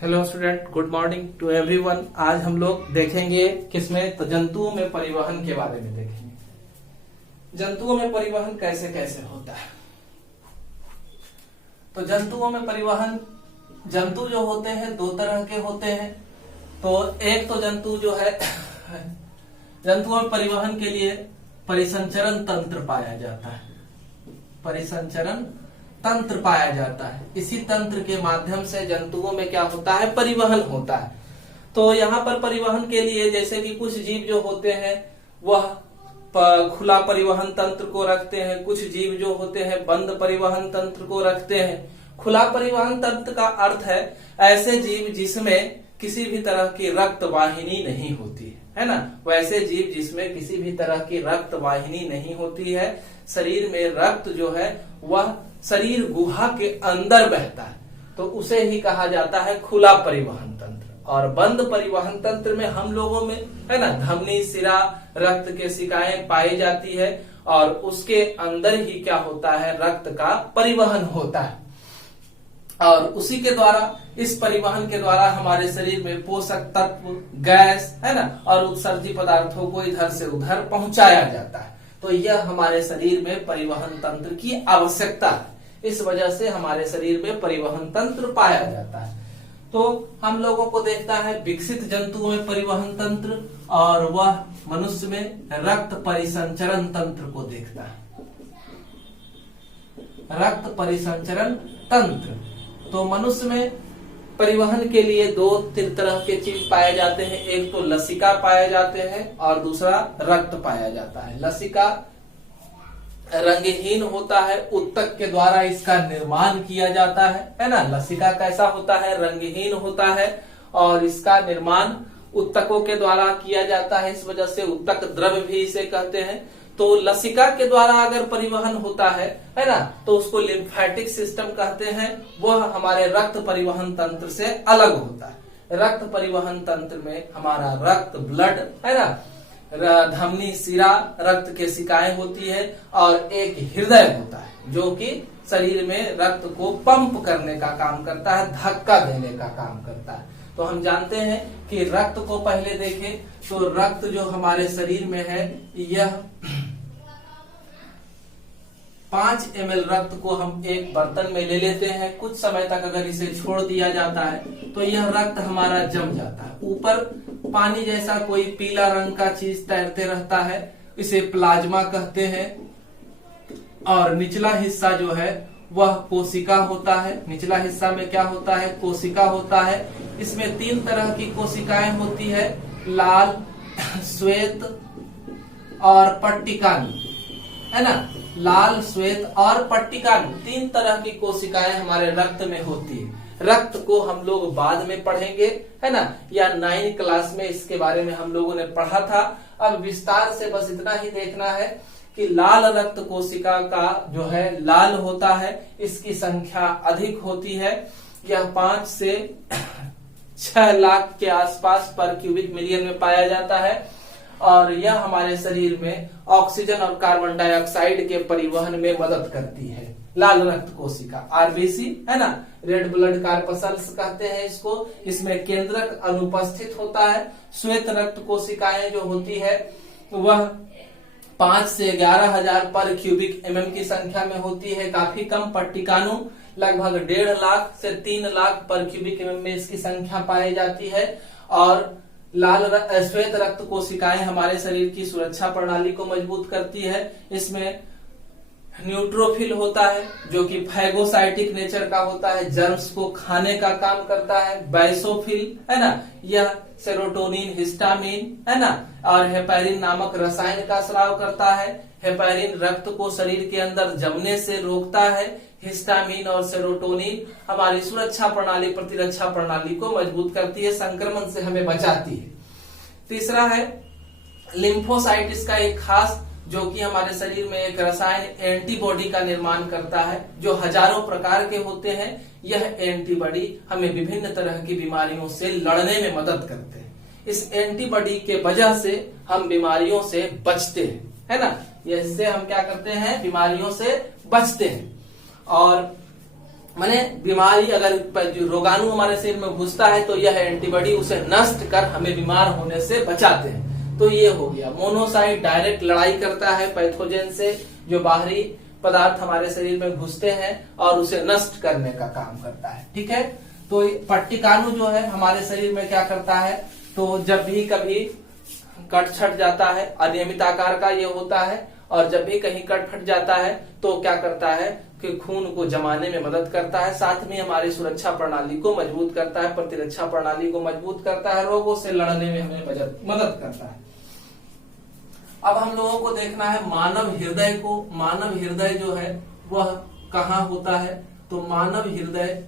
Hello student, good morning to everyone. आज हम लोग देखेंगे किसमें, तो जंतुओं में परिवहन के बारे में देखेंगे। जंतुओं में परिवहन कैसे कैसे होता है। तो जंतुओं में परिवहन, जंतु जो होते हैं दो तरह के होते हैं। तो एक तो जंतु जो है जंतुओं में परिवहन के लिए परिसंचरण तंत्र पाया जाता है। परिसंचरण तंत्र पाया जाता है। इसी तंत्र के माध्यम से जंतुओं में क्या होता है, परिवहन होता है। तो यहाँ पर परिवहन के लिए जैसे कि कुछ जीव जो होते हैं वह खुला परिवहन तंत्र को रखते हैं, कुछ जीव जो होते हैं बंद परिवहन तंत्र को रखते हैं। खुला परिवहन तंत्र का अर्थ है ऐसे जीव जिसमें किसी भी तरह की रक्त वाहिनी नहीं होती है ना। वैसे जीव जिसमें किसी भी तरह की रक्त वाहिनी नहीं होती है, शरीर में रक्त जो है वह शरीर गुहा के अंदर बहता है, तो उसे ही कहा जाता है खुला परिवहन तंत्र। और बंद परिवहन तंत्र में हम लोगों में है ना धमनी, सिरा, रक्त के शिकाएं पाई जाती है और उसके अंदर ही क्या होता है, रक्त का परिवहन होता है। और उसी के द्वारा, इस परिवहन के द्वारा हमारे शरीर में पोषक तत्व, गैस है ना और उत्सर्जी पदार्थों को इधर से उधर पहुंचाया जाता है। तो यह हमारे शरीर में परिवहन तंत्र की आवश्यकता है। इस वजह से हमारे शरीर में परिवहन तंत्र पाया जाता है। तो हम लोगों को देखता है विकसित जंतुओं में परिवहन तंत्र और वह मनुष्य में रक्त परिसंचरण तंत्र को देखता है। रक्त परिसंचरण तंत्र, तो मनुष्य में परिवहन के लिए दो तीन तरह के चीज पाए जाते हैं। एक तो लसिका पाए जाते हैं और दूसरा रक्त पाया जाता है। लसिका रंगहीन होता है, उत्तक के द्वारा इसका निर्माण किया जाता है ना। लसिका कैसा होता है, रंगहीन होता है और इसका निर्माण उत्तकों के द्वारा किया जाता है। इस वजह से उत्तक द्रव्य भी इसे कहते हैं। तो लसिका के द्वारा अगर परिवहन होता है ना, तो उसको लिम्फेटिक सिस्टम कहते हैं। वह हमारे रक्त परिवहन तंत्र से अलग होता है। रक्त परिवहन तंत्र में हमारा रक्त, ब्लड है ना, धमनी, सिरा, रक्त के शिकाएं होती है और एक हृदय होता है जो कि शरीर में रक्त को पंप करने का काम करता है, धक्का देने का काम करता है। तो हम जानते हैं कि रक्त को पहले देखें तो रक्त जो हमारे शरीर में है, यह 5 ml रक्त को हम एक बर्तन में ले लेते हैं। कुछ समय तक अगर इसे छोड़ दिया जाता है तो यह रक्त हमारा जम जाता है। ऊपर पानी जैसा कोई पीला रंग का चीज तैरते रहता है, इसे प्लाज्मा कहते हैं। और निचला हिस्सा जो है वह कोशिका होता है। निचला हिस्सा में क्या होता है, कोशिका होता है। इसमें 3 तरह की कोशिकाएं होती है, लाल, श्वेत और पट्टिकानु, है ना। लाल, श्वेत और पट्टिकानु 3 तरह की कोशिकाएं हमारे रक्त में होती है। रक्त को हम लोग बाद में पढ़ेंगे, है ना, या 9 क्लास में इसके बारे में हम लोगों ने पढ़ा था। अब विस्तार से बस इतना ही देखना है कि लाल रक्त कोशिका का जो है लाल होता है, इसकी संख्या अधिक होती है। यह 5 से 6 लाख के आसपास पर क्यूबिक मिलियन में पाया जाता है और यह हमारे शरीर में ऑक्सीजन और कार्बन डाइऑक्साइड के परिवहन में मदद करती है। लाल रक्त कोशिका, आरबीसी है ना, रेड ब्लड कार्पसल्स कहते हैं इसको। इसमें केंद्रक अनुपस्थित होता है। श्वेत रक्त कोशिकाएं जो होती है वह 5 से 11,000 पर क्यूबिक mm की संख्या में होती है, काफी कम। पट्टिकानु लगभग 1.5 लाख से 3 लाख पर क्यूबिक mm में इसकी संख्या पाई जाती है। और श्वेत रक्त कोशिकाएं हमारे शरीर की सुरक्षा प्रणाली को मजबूत करती है। इसमें न्यूट्रोफिल होता है जो कि फैगोसाइटिक नेचर का होता है, जर्म्स को खाने का काम करता है। बैसोफिल है ना, यह सेरोटोनिन, हिस्टामिन है ना और हेपैरिन नामक रसायन का स्राव करता है। हेपैरिन रक्त को शरीर के अंदर जमने से रोकता है। हिस्टामिन और सेरोटोनिन हमारी सुरक्षा प्रणाली, प्रतिरक्षा प्रणाली को मजबूत करती है, संक्रमण से हमें बचाती है। तीसरा है लिम्फोसाइट, इसका एक खास जो कि हमारे शरीर में एक रसायन एंटीबॉडी का निर्माण करता है, जो हजारों प्रकार के होते हैं। यह एंटीबॉडी हमें विभिन्न तरह की बीमारियों से लड़ने में मदद करते हैं। इस एंटीबॉडी के वजह से हम बीमारियों से बचते हैं, है ना। इससे हम क्या करते हैं, बीमारियों से बचते हैं। और माने बीमारी अगर जो रोगाणु हमारे शरीर में घुसता है तो यह एंटीबॉडी उसे नष्ट कर हमें बीमार होने से बचाते हैं। तो ये हो गया। मोनोसाइट डायरेक्ट लड़ाई करता है पैथोजन से, जो बाहरी पदार्थ हमारे शरीर में घुसते हैं और उसे नष्ट करने का काम करता है। ठीक है। तो पट्टिकाणु जो है हमारे शरीर में क्या करता है, तो जब भी कभी कट छट जाता है, अनियमित आकार का ये होता है, और जब भी कहीं कट फट जाता है तो क्या करता है कि खून को जमाने में मदद करता है, साथ में हमारी सुरक्षा प्रणाली को मजबूत करता है, प्रतिरक्षा प्रणाली को मजबूत करता है, रोगों से लड़ने में हमें मदद करता है। अब हम लोगों को देखना है मानव हृदय को। मानव हृदय जो है वह कहाँ होता है, तो मानव हृदय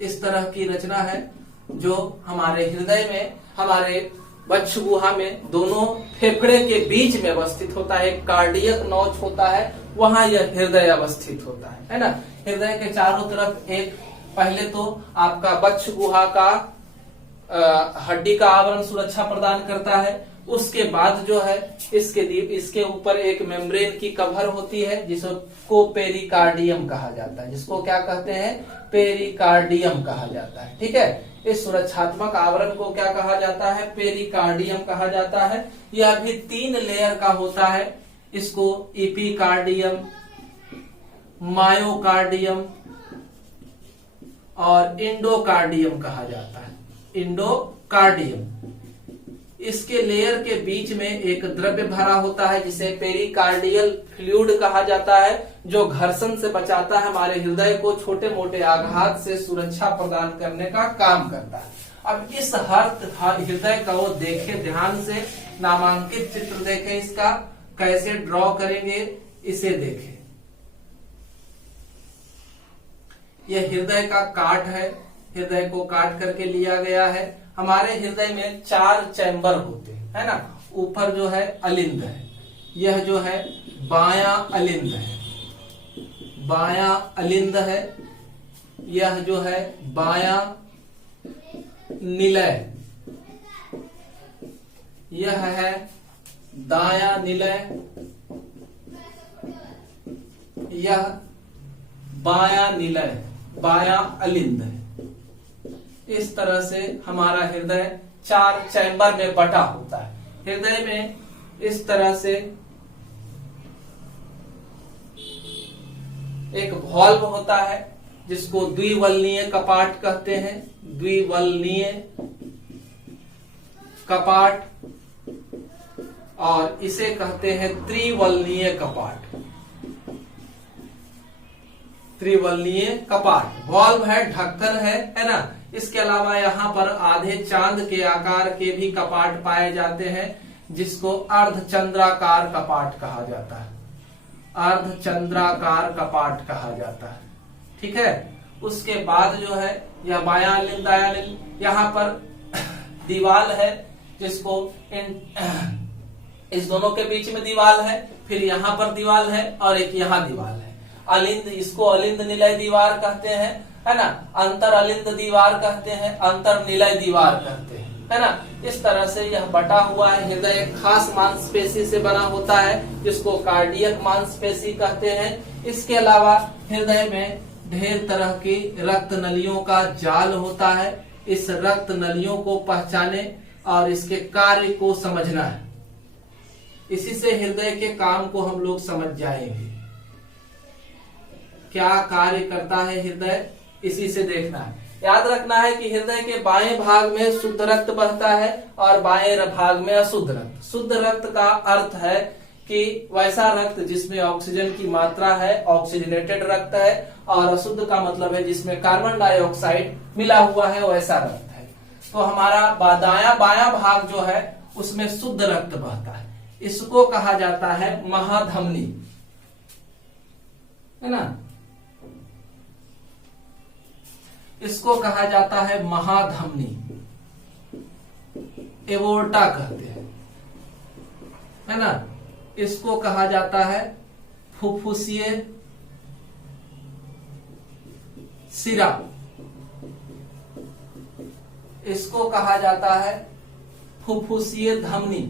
इस तरह की रचना है जो हमारे हृदय में, हमारे वक्ष गुहा में दोनों फेफड़े के बीच में अवस्थित होता है। एक कार्डियक नौच होता है, वहां यह हृदय अवस्थित होता है ना। हृदय के चारों तरफ एक, पहले तो आपका वक्ष गुहा का हड्डी का आवरण सुरक्षा प्रदान करता है, उसके बाद जो है इसके ऊपर एक मेम्ब्रेन की कवर होती है जिसको पेरिकार्डियम कहा जाता है। जिसको क्या कहते हैं, पेरिकार्डियम कहा जाता है। ठीक है। इस सुरक्षात्मक आवरण को क्या कहा जाता है, पेरिकार्डियम कहा जाता है। यह भी 3 लेयर का होता है। इसको एपिकार्डियम, मायोकार्डियम और इंडोकार्डियम कहा जाता है। इंडोकार्डियम, इसके लेयर के बीच में एक द्रव्य भरा होता है जिसे पेरिकार्डियल फ्लूइड कहा जाता है, जो घर्षण से बचाता है, हमारे हृदय को छोटे मोटे आघात से सुरक्षा प्रदान करने का काम करता है। अब इस हृदय का वो देखे ध्यान से, नामांकित चित्र देखें, इसका कैसे ड्रॉ करेंगे इसे देखें। यह हृदय का काट है, हृदय को काट करके लिया गया है। हमारे हृदय में 4 चैम्बर होते हैं, है ना। ऊपर जो है अलिंद है, यह जो है बायां अलिंद है, बायां अलिंद है। यह जो है बायां निलय, यह है दायां निलय, यह बायां निलय, बायां अलिंद है। इस तरह से हमारा हृदय 4 चैम्बर में बटा होता है। हृदय में इस तरह से एक वॉल्व होता है जिसको द्विवलनीय कपाट कहते हैं। द्विवलनीय कपाट, और इसे कहते हैं त्रिवलनीय कपाट। त्रिवलनीय कपाट, वॉल्व है, ढक्कन है ना। इसके अलावा यहाँ पर आधे चांद के आकार के भी कपाट पाए जाते हैं जिसको अर्धचंद्राकार कपाट कहा जाता है। अर्धचंद्राकार कपाट कहा जाता है। ठीक है। उसके बाद जो है यह बायां अलिंद, दायां अलिंद, यहाँ पर दीवाल है जिसको इस दोनों के बीच में दीवाल है, फिर यहाँ पर दीवाल है और एक यहाँ दीवाल है। अलिंद, इसको अलिंद निलय दीवार कहते हैं, है ना। अंतर अलिंद दीवार कहते हैं, अंतर निलय दीवार कहते हैं, है ना। इस तरह से यह बटा हुआ है। हृदय एक खास मांसपेशी से बना होता है जिसको कार्डियक मांसपेशी कहते हैं। इसके अलावा हृदय में ढेर तरह की रक्त नलियों का जाल होता है। इस रक्त नलियों को पहचाने और इसके कार्य को समझना है। इसी से हृदय के काम को हम लोग समझ जाएंगे, क्या कार्य करता है हृदय, इसी से देखना है। याद रखना है कि हृदय के बाएं भाग में शुद्ध रक्त बहता है और बाएं भाग में अशुद्ध रक्त। शुद्ध रक्त का अर्थ है कि वैसा रक्त जिसमें ऑक्सीजन की मात्रा है, ऑक्सीजनेटेड रक्त है, और अशुद्ध का मतलब है जिसमें कार्बन डाइऑक्साइड मिला हुआ है, वैसा रक्त है। तो हमारा दायां बायां भाग जो है उसमें शुद्ध रक्त बहता है। इसको कहा जाता है महाधमनी, है ना। इसको कहा जाता है महाधमनी, एवोर्टा कहते हैं, है ना। इसको कहा जाता है फुफ्फुसीय सिरा, इसको कहा जाता है फुफ्फुसीय धमनी।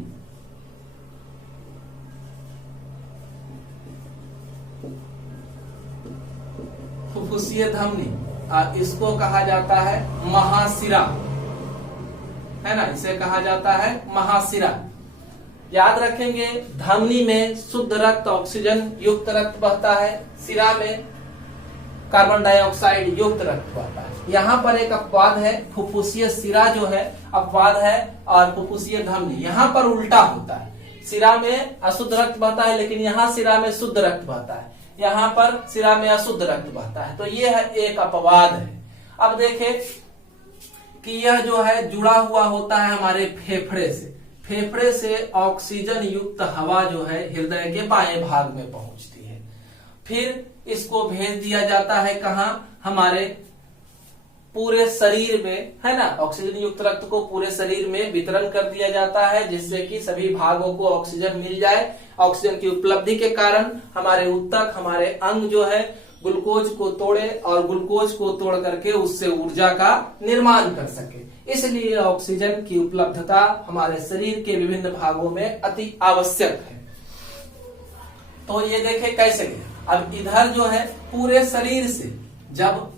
फुफ्फुसीय धमनी, इसको कहा जाता है महाशिरा, है ना, इसे कहा जाता है महाशिरा। याद रखेंगे, धमनी में शुद्ध रक्त ऑक्सीजन युक्त रक्त बहता है, शिरा में कार्बन डाइऑक्साइड युक्त रक्त बहता है। यहाँ पर एक अपवाद है, फुफ्फुसीय शिरा जो है अपवाद है और फुफ्फुसीय धमनी यहाँ पर उल्टा होता है। शिरा में अशुद्ध रक्त बहता है लेकिन यहाँ शिरा में शुद्ध रक्त बहता है, यहाँ पर शिरा में अशुद्ध रक्त बहता है। तो ये है एक अपवाद है। अब देखें कि यह जो है जुड़ा हुआ होता है हमारे फेफड़े से। फेफड़े से ऑक्सीजन युक्त हवा जो है हृदय के बाएं भाग में पहुंचती है, फिर इसको भेज दिया जाता है कहाँ, हमारे पूरे शरीर में, है ना, ऑक्सीजन युक्त रक्त को पूरे शरीर में वितरण कर दिया जाता है जिससे कि सभी भागों को ऑक्सीजन मिल जाए। ऑक्सीजन की उपलब्धि के कारण हमारे ऊतक, हमारे अंग जो है ग्लूकोज को तोड़े और ग्लूकोज को तोड़ करके उससे ऊर्जा का निर्माण कर सके। इसलिए ऑक्सीजन की उपलब्धता हमारे शरीर के विभिन्न भागों में अति आवश्यक है। तो ये देखें कैसे, अब इधर जो है पूरे शरीर से जब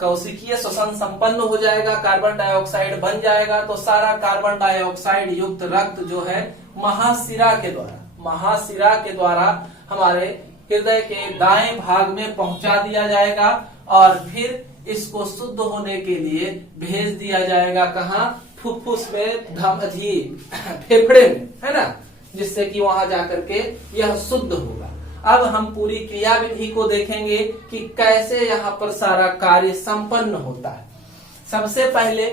कोशिकीय श्वसन संपन्न हो जाएगा, कार्बन डाइऑक्साइड बन जाएगा, तो सारा कार्बन डाइऑक्साइड युक्त रक्त जो है महाशिरा के द्वारा हमारे हृदय के दाएं भाग में पहुंचा दिया जाएगा और फिर इसको शुद्ध होने के लिए भेज दिया जाएगा कहाँ, फुफ्फुस में, फेफड़े में, है ना, जिससे कि वहां जाकर के यह शुद्ध होगा। अब हम पूरी क्रियाविधि को देखेंगे कि कैसे यहाँ पर सारा कार्य संपन्न होता है। सबसे पहले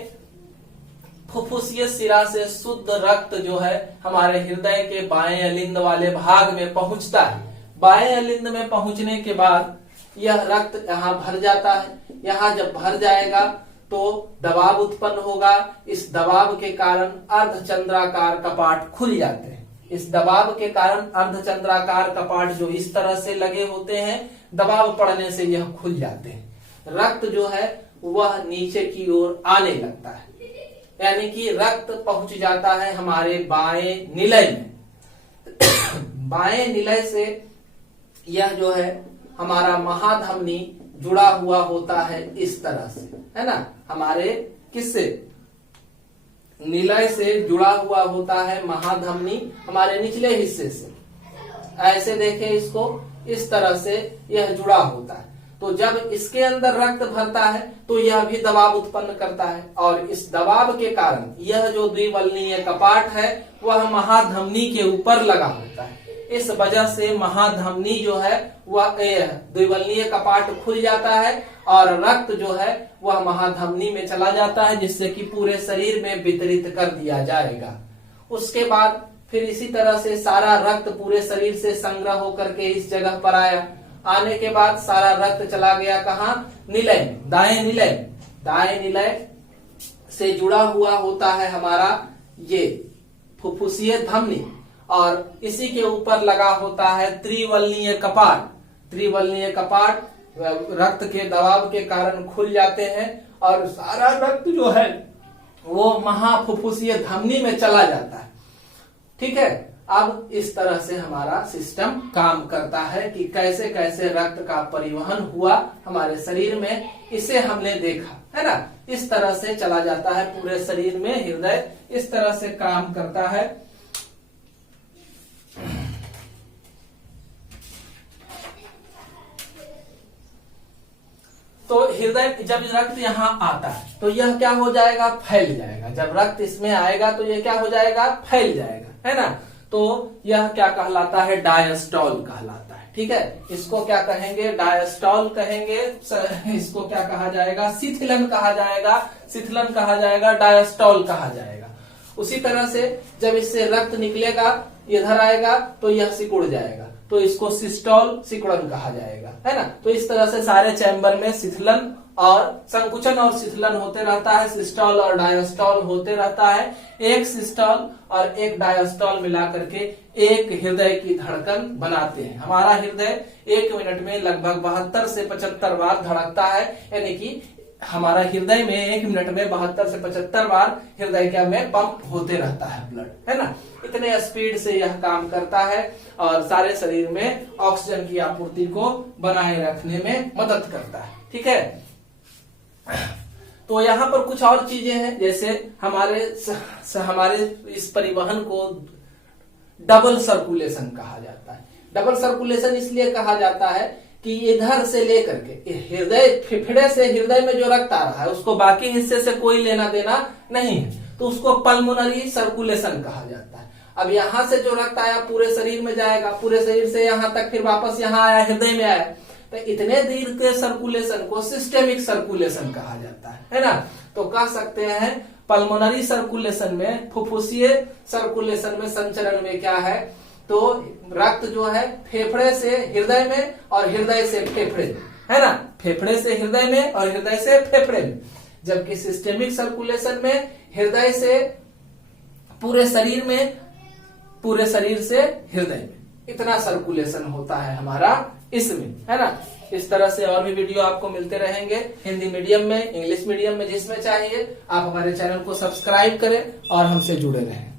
फुफ्फुसीय शिरा से शुद्ध रक्त जो है हमारे हृदय के बाएं अलिंद वाले भाग में पहुंचता है। बाएं अलिंद में पहुंचने के बाद यह रक्त यहाँ भर जाता है। यहाँ जब भर जाएगा तो दबाव उत्पन्न होगा। इस दबाव के कारण अर्धचंद्राकार कपाट खुल जाते हैं। इस दबाव के कारण अर्धचंद्राकार कपाट जो इस तरह से लगे होते हैं, दबाव पड़ने से यह खुल जाते हैं। रक्त जो है वह नीचे की ओर आने लगता है, यानी कि रक्त पहुंच जाता है हमारे बाएं निलय में। बाएं निलय से यह जो है हमारा महाधमनी जुड़ा हुआ होता है इस तरह से, है ना, हमारे किससे, निलय से जुड़ा हुआ होता है महाधमनी हमारे निचले हिस्से से। ऐसे देखें इसको, इस तरह से यह जुड़ा होता है। तो जब इसके अंदर रक्त भरता है तो यह भी दबाव उत्पन्न करता है और इस दबाव के कारण यह जो द्विवल्नीय कपाट है वह महाधमनी के ऊपर लगा होता है। इस वजह से महाधमनी जो है वह द्विवल्नीय कपाट खुल जाता है और रक्त जो है वह महाधमनी में चला जाता है, जिससे कि पूरे शरीर में वितरित कर दिया जाएगा। उसके बाद फिर इसी तरह से सारा रक्त पूरे शरीर से संग्रह होकर के इस जगह पर आया। आने के बाद सारा रक्त चला गया कहाँ, निलय में, दाएं निलय। दाएं निलय से जुड़ा हुआ होता है हमारा ये फुफ्फुसीय धमनी और इसी के ऊपर लगा होता है त्रिवल्नीय कपाट। त्रिवल्नीय कपाट रक्त के दबाव के कारण खुल जाते हैं और सारा रक्त जो है वो महाफुफ्फुसीय धमनी में चला जाता है। ठीक है, अब इस तरह से हमारा सिस्टम काम करता है कि कैसे कैसे रक्त का परिवहन हुआ हमारे शरीर में, इसे हमने देखा, है ना। इस तरह से चला जाता है पूरे शरीर में, हृदय इस तरह से काम करता है। तो हृदय जब रक्त यहाँ आता है तो यह क्या हो जाएगा, फैल जाएगा। जब रक्त इसमें आएगा तो यह क्या हो जाएगा, फैल जाएगा, है ना। तो यह क्या कहलाता है, डायस्टॉल कहलाता है। ठीक है, इसको क्या कहेंगे, डायस्टॉल कहेंगे। इसको क्या कहा जाएगा, शिथिलन कहा जाएगा, शिथिलन कहा जाएगा, डायस्टॉल कहा जाएगा। उसी तरह से जब इससे रक्त निकलेगा इधर आएगा तो यह सिकुड़ जाएगा, तो इसको सिस्टोल, सिकुड़न कहा जाएगा, है ना। तो इस तरह से सारे चैम्बर में शिथिलन और संकुचन और शिथिलन होते रहता है, सिस्टोल और डायस्टोल होते रहता है। एक सिस्टोल और एक डायस्टोल मिला करके एक हृदय की धड़कन बनाते हैं। हमारा हृदय 1 मिनट में लगभग 72 से 75 बार धड़कता है, यानी कि हमारा हृदय में 1 मिनट में 72 से 75 बार हृदय क्या में पंप होते रहता है ब्लड, है ना। इतने स्पीड से यह काम करता है और सारे शरीर में ऑक्सीजन की आपूर्ति को बनाए रखने में मदद करता है। ठीक है। तो यहाँ पर कुछ और चीजें हैं, जैसे हमारे इस परिवहन को डबल सर्कुलेशन कहा जाता है। डबल सर्कुलेशन इसलिए कहा जाता है कि इधर से लेकर के हृदय, फेफड़े से हृदय में जो रक्त आ रहा है उसको बाकी हिस्से से कोई लेना देना नहीं है, तो उसको पल्मोनरी सर्कुलेशन कहा जाता है। अब यहाँ से जो रक्त आया पूरे शरीर में जाएगा, पूरे शरीर से यहाँ तक, फिर वापस यहाँ आया, हृदय में आया, तो इतने देर के सर्कुलेशन को सिस्टेमिक सर्कुलेशन कहा जाता है ना। तो कह सकते हैं पल्मोनरी सर्कुलेशन में, फुफ्फुसीय सर्कुलेशन में, संचरण में क्या है, तो रक्त जो है फेफड़े से हृदय में और हृदय से फेफड़े में, है ना, फेफड़े से हृदय में और हृदय से फेफड़े में। जबकि सिस्टेमिक सर्कुलेशन में हृदय से पूरे शरीर में, पूरे शरीर से हृदय में, इतना सर्कुलेशन होता है हमारा इसमें, है ना। इस तरह से और भी वीडियो आपको मिलते रहेंगे, हिंदी मीडियम में, इंग्लिश मीडियम में, जिसमें चाहिए। आप हमारे चैनल को सब्सक्राइब करें और हमसे जुड़े रहें।